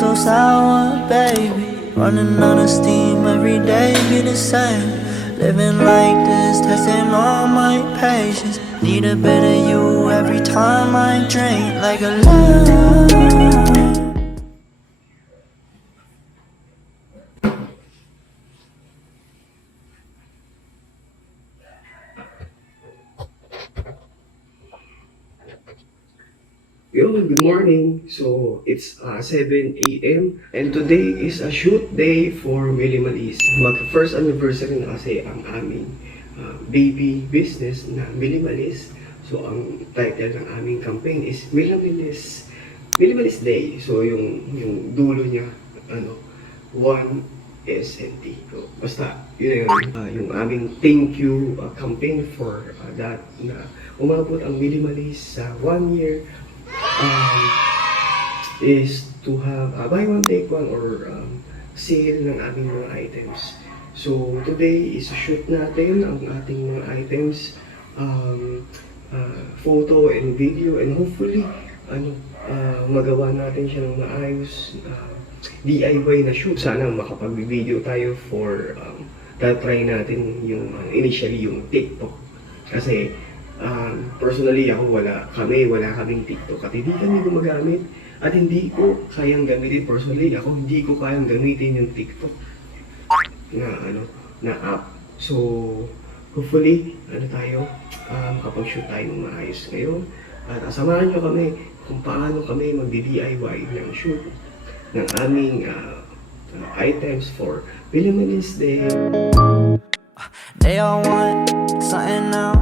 so sour, baby. Running out of steam every day be the same. Living like this, testing all my patience. Need a bit of you every time I drink, like a love. Yo, good morning. So, it's 7 a.m. and today is a shoot day for Milimalist. Mag-first anniversary na kasi ang aming baby business na Milimalist. So, ang title ng aming campaign is Milimalist Day. So, yung dulo niya, 1 SNT. So, basta, yun yung aming thank you campaign for that na umabot ang Milimalist sa 1 year is to have buy one take one or sale ng aming mga items. So today is shoot natin ang ating mga items, photo and video, and hopefully magawa natin siya ng maayos, DIY na shoot. Sana makapag-video tayo for try natin yung initially yung TikTok kasi personally ako wala kaming TikTok at hindi kami gumagamit at hindi ko kayang gamitin personally. Hindi ko kayang gamitin yung TikTok na app. So hopefully tayo makapag-shoot tayo ng maayos ngayon at samahan nyo kami kung paano kami mag-DIY ng shoot ng aming items for Milimalist Day. They all want something now.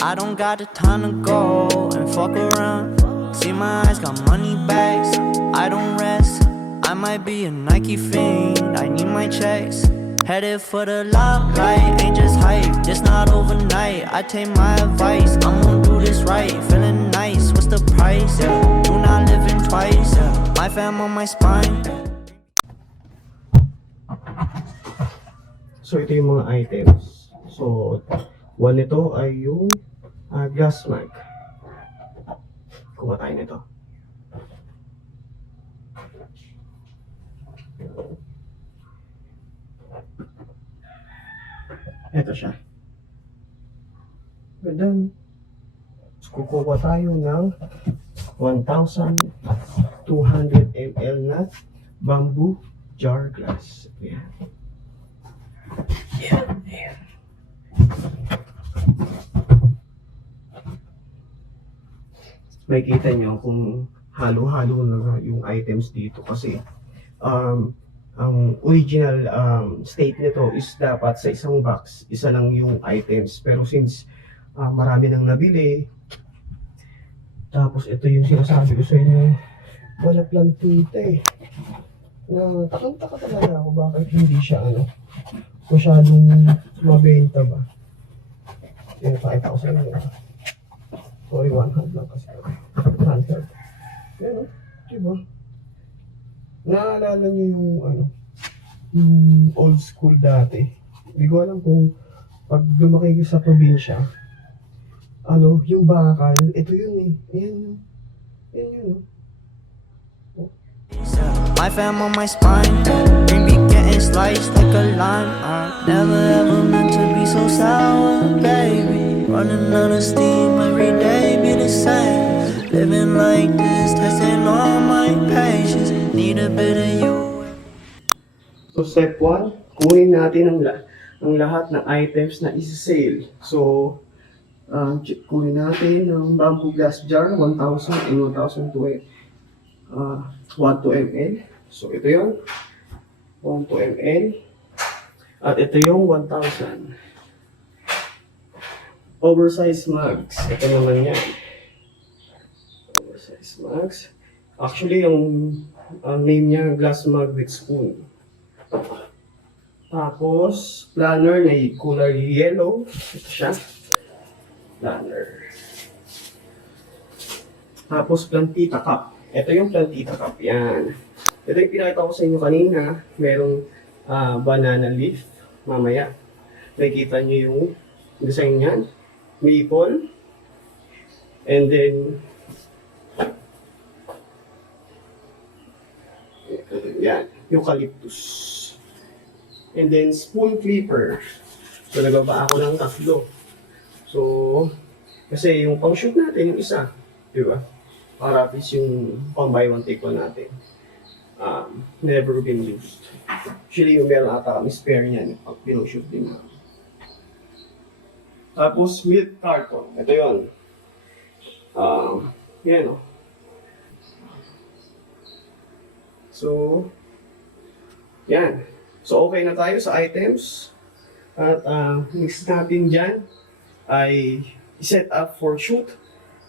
I don't got the time to go and fuck around. See my eyes got money bags, I don't rest. I might be a Nike fiend, I need my checks. Headed for the limelight, ain't just hype, it's not overnight. I take my advice, I'm gonna do this right. Feeling nice, what's the price? Yeah, do not live in twice. Yeah, my fam on my spine. So ito yung mga items. So one nito ay yung glass mug. Kuha tayo nito. Ito siya. And then, kukuha tayo ng 1,200 ml na bamboo jar glass. Ayan. Ayan. Makikita nyo kung halo-halo na yung items dito kasi ang original state nito is dapat sa isang box, isa lang yung items. Pero since marami nang nabili, tapos ito yung sinasabi ko sa inyo, wala plantita eh. Na takang-taka talaga ako bakit hindi siya masyadong mabenta ba. Yung 5,000 yun. Sorry, 100 lang kasi. 100. Yan diba? Naalala nyo yung yung old school dati. Hindi ko alam kung pag lumaki ko sa probinsya, yung bakal, ito yun eh. Ayan yun. My fam on my spine, dream be getting sliced like a lime. I never ever meant to be so sour, baby. Running out of steam every day be the same. Living like this, testing all my patience. Need a bit of you. So step 1, kunin natin ang lahat ng items na isi-sale. So kunin natin ng bamboo glass jar, 1,000 and 1,200 ml. So ito yung 12 ml at ito yung 1,000. Oversized mugs. Ito naman yan. Oversized mugs. Actually, yung name niya, glass mug with spoon. Tapos, planner na color yellow. Ito siya. Planner. Tapos, plantita cup. Ito yung plantita cup. Yan. Ito yung pinakita ko sa inyo kanina. Merong banana leaf. Mamaya, nakikita nyo yung design niyan. Maple. And then, Yan, eucalyptus. And then spoon clipper. So nagbaba ako ng tatlo. So, kasi yung pang shoot natin, yung isa, di ba? Para at least yung pang buy one take one natin. Never been used. Actually, yung meron ata kami spare niyan, pag pinushoot din namin. Tapos, milk carton. Ito yun. Yan o. So, yan. So, okay na tayo sa items. At next natin dyan ay set up for shoot.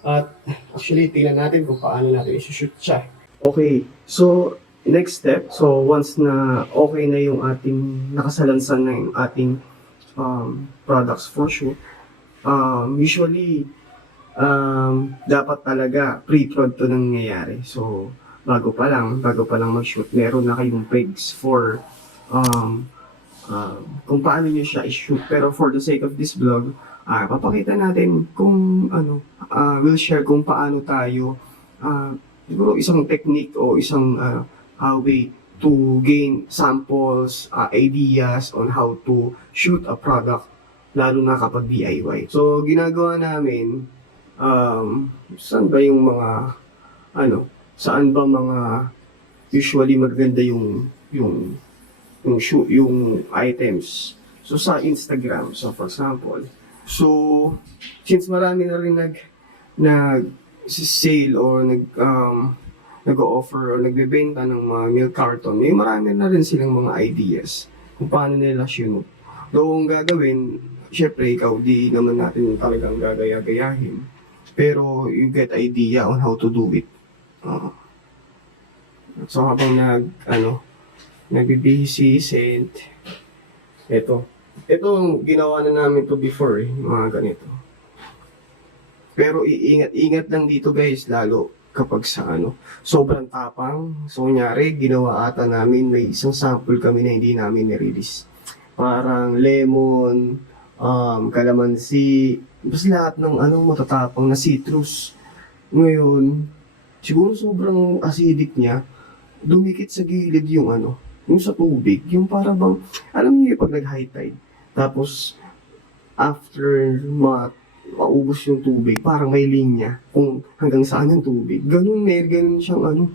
At actually, tingnan natin kung paano natin i-shoot siya. Okay, so next step. So, once na okay na yung ating, nakasalansan na yung ating products for shoot, usually, dapat talaga pre-prod to nangyayari. So, bago pa lang mag-shoot, meron na kayong pegs for kung paano nyo siya i-shoot. Pero for the sake of this vlog, papakita natin kung we'll share kung paano tayo, siguro isang technique o isang way to gain samples, ideas on how to shoot a product, lalo na kapag DIY. So, ginagawa namin, saan ba yung mga, saan ba mga usually maganda yung items. So, sa Instagram, so for example, so, since marami na rin nag-sale or nag-offer o nagbebenta ng mga milk carton, may marami na rin silang mga ideas kung paano nila shoot. Though ang gagawin, syempre ikaw di naman natin talagang gagaya-gayahin. Pero you get idea on how to do it. So habang nagbibihisis and ito ginawa na namin to before mga ganito. Pero iingat lang dito guys, lalo kapag sa sobrang tapang. So kunyari, ginawa ata namin, may isang sample kami na hindi namin nirelease. Parang lemon, kalamansi, basta lahat ng matatapang na citrus. Ngayon, siguro sobrang acidic niya, dumikit sa gilid yung yung sa tubig, yung para bang, alam niyo pag nag-high tide, tapos after maubos yung tubig, parang may linya kung hanggang saan yung tubig. Ganun siyang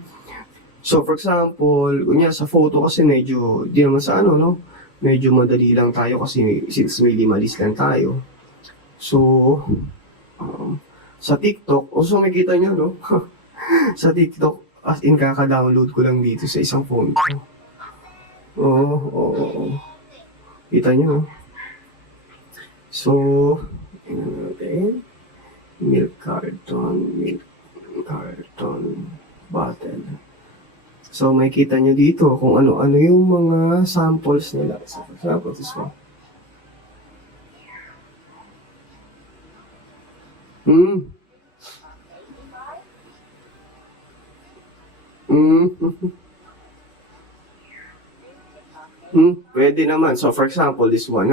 So for example, kunya sa photo kasi medyo, di naman sa medyo madali lang tayo kasi since minimalist lang tayo. So, sa TikTok, so makikita nyo, no? Sa TikTok, as in kaka-download ko lang dito sa isang phone ko. Oo. Kita nyo, no? So, tingnan natin. Milk carton bottle. So, makikita nyo dito kung ano-ano yung mga samples nila. So, for example, this one. Pwede naman. So, for example, this one,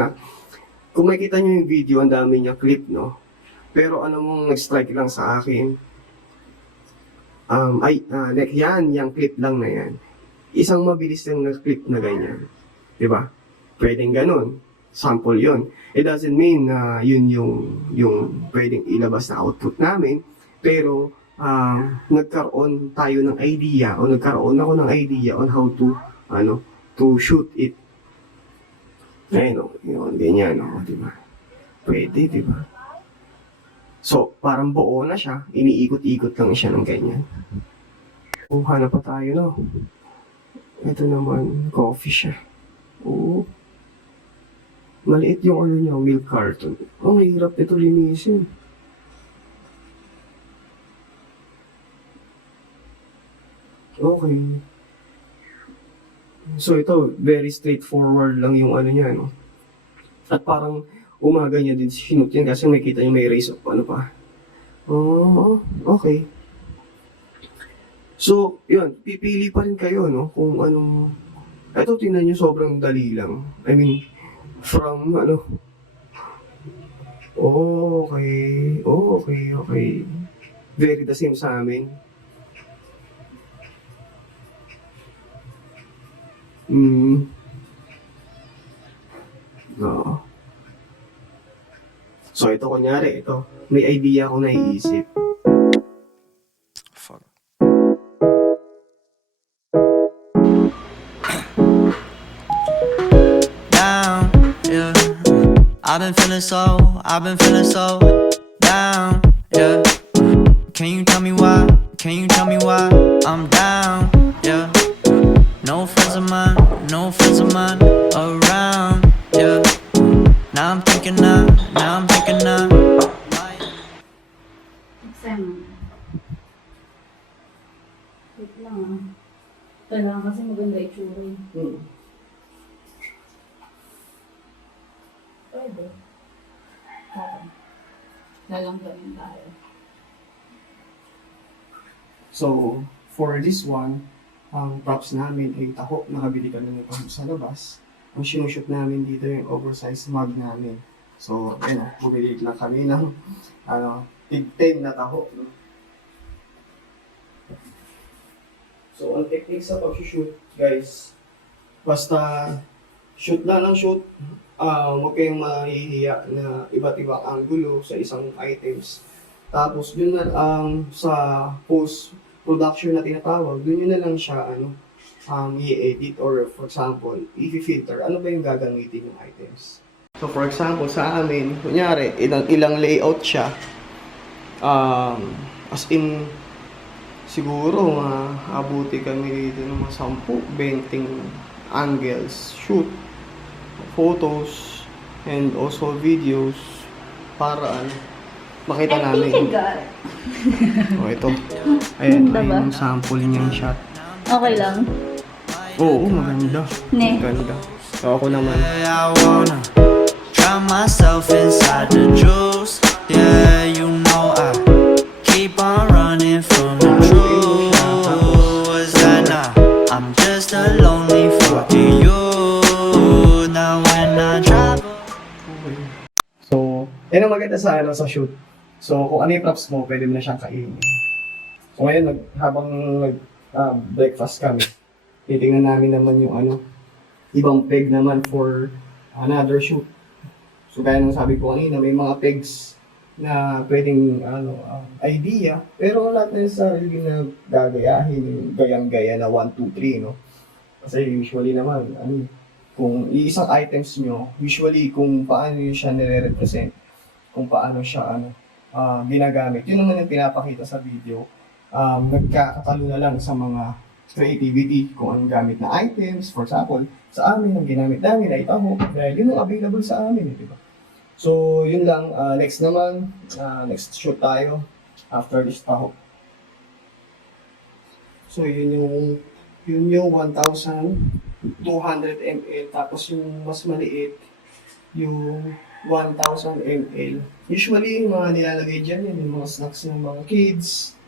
kung makita nyo yung video, ang dami niya clip, no? Pero mong nag-strike lang sa akin, yan, yung clip lang na yan. Isang mabilis lang na clip na ganyan. Diba? Pwedeng ganun. Sample yon. It doesn't mean na yun yung pwedeng ilabas na output namin. Pero, nagkaroon tayo ng idea o nagkaroon ako ng idea on how to to shoot it. Ayun, yun, ganyan, diba? Pwede, diba? So, parang buo na siya, iniikot-ikot lang siya ng ganyan. Hanap pa tayo, no? Ito naman, coffee siya. Maliit yung niya, milk carton. Hirap ito linisin. Okay. So ito, very straightforward lang yung niya, no? At parang umaga niya din sinut yan kasi makita niyo may race of pa. Okay. So, yun, pipili pa rin kayo, no? Kung anong... Ito, tingnan niyo, sobrang dali lang. I mean, from Okay. Very the same sa amin. Mm. Oo. So, ito kunyari, ito. May idea ako naiisip. Fuck. Down, yeah. I've been feeling so down, yeah. Can you tell me why? Can you tell me why I'm down, yeah. No friends of mine around, yeah. Now I'm thinking Exam. Wait lang ah. Kailangan kasi maganda itsura eh. Pwede. Okay. Lalanggamin tayo. So, for this one, ang props namin ay taho. Nakabili kami ng taho sa labas. Ang sinushoot namin dito yung oversized mug namin. So, ayun na, bumili lang kami ng tig 10 na taho. No? So, ang technique sa pag-shoot, guys, basta shoot na lang shoot. Huwag kayong mahihiya na iba't ibang angulo sa isang items. Tapos, yun na, sa post-production na tinatawag, dun yun na lang siya, i-edit or for example, i-filter. Ano ba yung gagamitin yung items? So, for example, sa amin, kunyari, ilang layout siya. As in, siguro, abuti kami dito ng mga 10, 20 angles, shoot, photos, and also videos para makita namin. Oh, ito. Ayan, Diba? yung sample niyang shot. Okay lang. Oo, maganda. Ne. Maganda. So, ako naman. I wanna drown myself inside the juice. Yeah, you know I keep on running from the truth. Was that not? I'm just a lonely fucking you. Now when I travel. So, yan ang maganda sa sa shoot. So, kung ano yung props mo, pwede mo na siyang kainin. So, ngayon, habang breakfast kami, titingnan namin naman yung ibang peg naman for another shoot. So, gaya ng sabi ko kanina, may mga pegs na pwedeng idea, pero lahat na sa na gagayahin, gayang-gaya na 1, 2, 3, no? Kasi usually naman, kung iisang items nyo, usually kung paano yun siya nire-represent, kung paano siya ginagamit, yun naman yung pinapakita sa video. Nagkakatalo na lang sa mga creativity, kung anong gamit na items. For example, sa amin, ang ginamit namin ay taho, dahil yun ang available sa amin, di ba? So, yun lang. Next naman, next shoot tayo after this taho. So, yun yung 1,200 ml, tapos yung mas maliit, yung 1,000 ml. Usually, yung mga nilalagay dyan, yung mga snacks ng mga kids.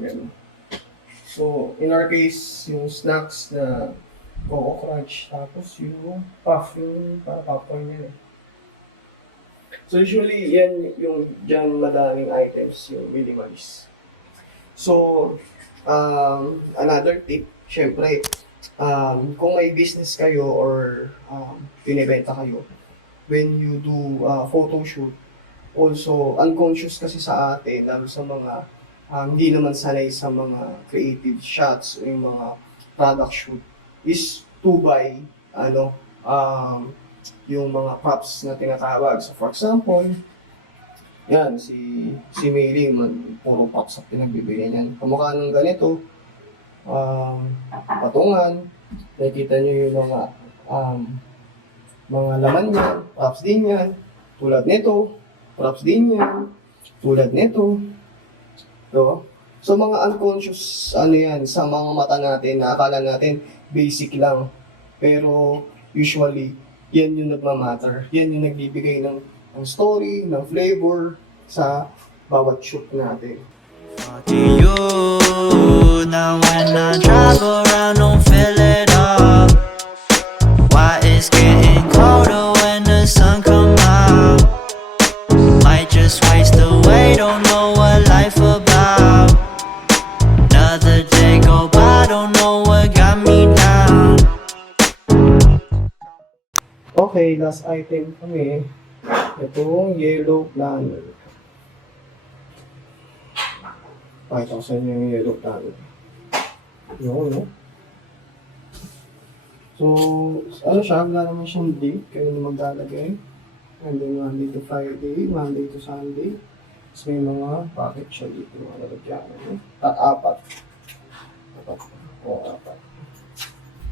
Yan. So, in our case, yung snacks na Coco Crunch, tapos yung puff, yung para popcorn yan. So, usually, yan yung dyan madaming items, yung minimalist. So, another tip, syempre, kung may business kayo or pinibenta kayo, when you do photo shoot, also unconscious kasi sa atin, lalo sa mga hindi naman sanay sa mga creative shots o yung mga product shoot, is to buy yung mga props na tinatawag. So for example, yan, si Mary, puro props ang pinagbibigay niyan. Kamukha ng ganito, patungan, nakikita niyo yung mga laman niya, props din yan, tulad nito, props din yan, tulad nito. So mga unconscious, yan, sa mga mata natin, na akala natin basic lang. Pero usually, yan yung nagmamatter. Yan yung nagbibigay ng story, ng flavor sa bawat shoot natin. To you, now when I drive around, don't fill it up. Why it's getting colder when the sun come out? Might just waste away, don't know what life about. Another day go by, don't know what got me down. Okay, last item kami. Itong yellow planner. Pakita ko sa inyo yung yellow planner. Yun, no? So, ano siya, wala naman siyang date, kayo na maglalagay. And then, Monday to Friday, Monday to Sunday. Tapos may mga packet siya dito, mga lalagyan. No? Apat. Apat. O, apat.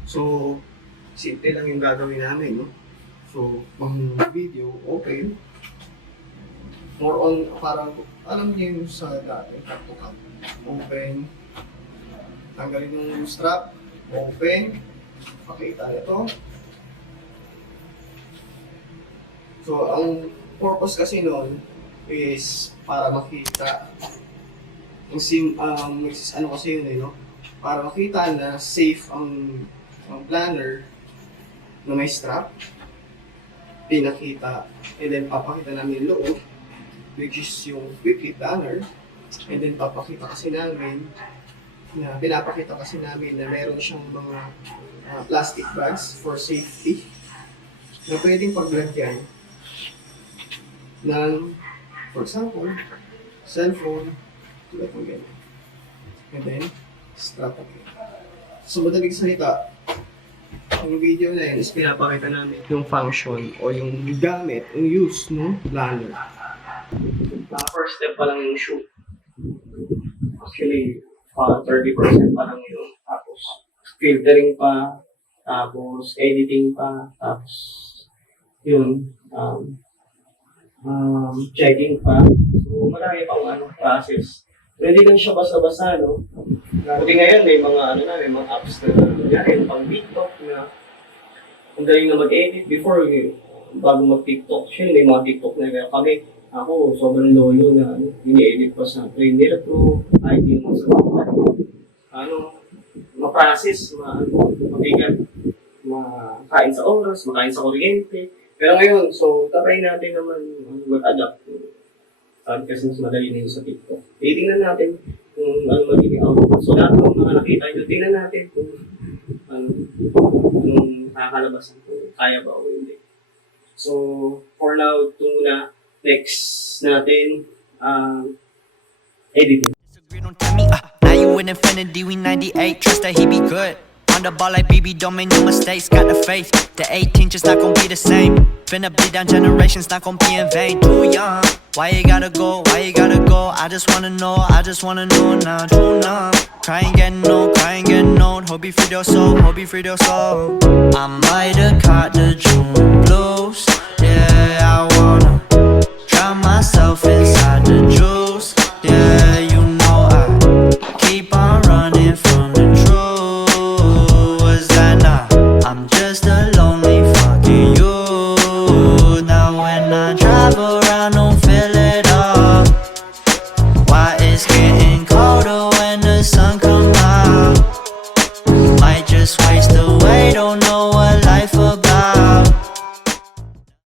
So, simple lang yung gagawin namin, no? So, pang video, okay. More on, parang, alam niyo yung sa dati, cut to cut. Open. Tanggalin yung strap. Open. Pakita nito. So, ang purpose kasi nun is para makita ano kasi yun eh, no? Para makita na safe ang planner na may strap, pinakita, and then papakita namin yung loob, which is yung weekly planner, and then papakita kasi namin na pinapakita kasi namin na meron siyang mga plastic bags for safety na pwedeng paglagyan ng, for example, cellphone, tulad ng ganyan. And then, strap again. So, madaling salita, yung video na yun is pinapakita namin yung function o yung gamit, yung use ng planner. First step pa lang yung shoot. Actually, 30% pa lang yun. Tapos, filtering pa, tapos editing pa, tapos yun, checking pa. So, marami pang process. So, hindi lang siya basta-basta, no? Buti ngayon may mga may mga apps na nangyari, pang TikTok na ang galing na mag-edit. Before, bago mag-TikTok, siya may mga TikTok na kami. Ako, sobrang loyo na ini-edit pa sa Premiere Pro, ID mo sa ma-process, mabigat, makain sa oras, makain sa kuryente. Pero ngayon, so, try natin naman mag-adapt. Sabi kasi mas madali na yun sa TikTok. Tingnan natin kung ano magiging output. So, lahat ng mga nakita nyo, tingnan natin kung nakakalabasan kung kaya ba o hindi. So, for now, ito muna. Next natin, editing. Disagree, don't tell me, now you in infinity, we 98, trust that he be good. On the ball like BB, don't make no mistakes, got the faith. The 18 just not gon' be the same. Finna bleed down generations, not gon' be in vain. Too young, why you gotta go, why you gotta go? I just wanna know now, true now. Cry and get no, hope you free your soul, I might have caught the June blues, yeah, I wanna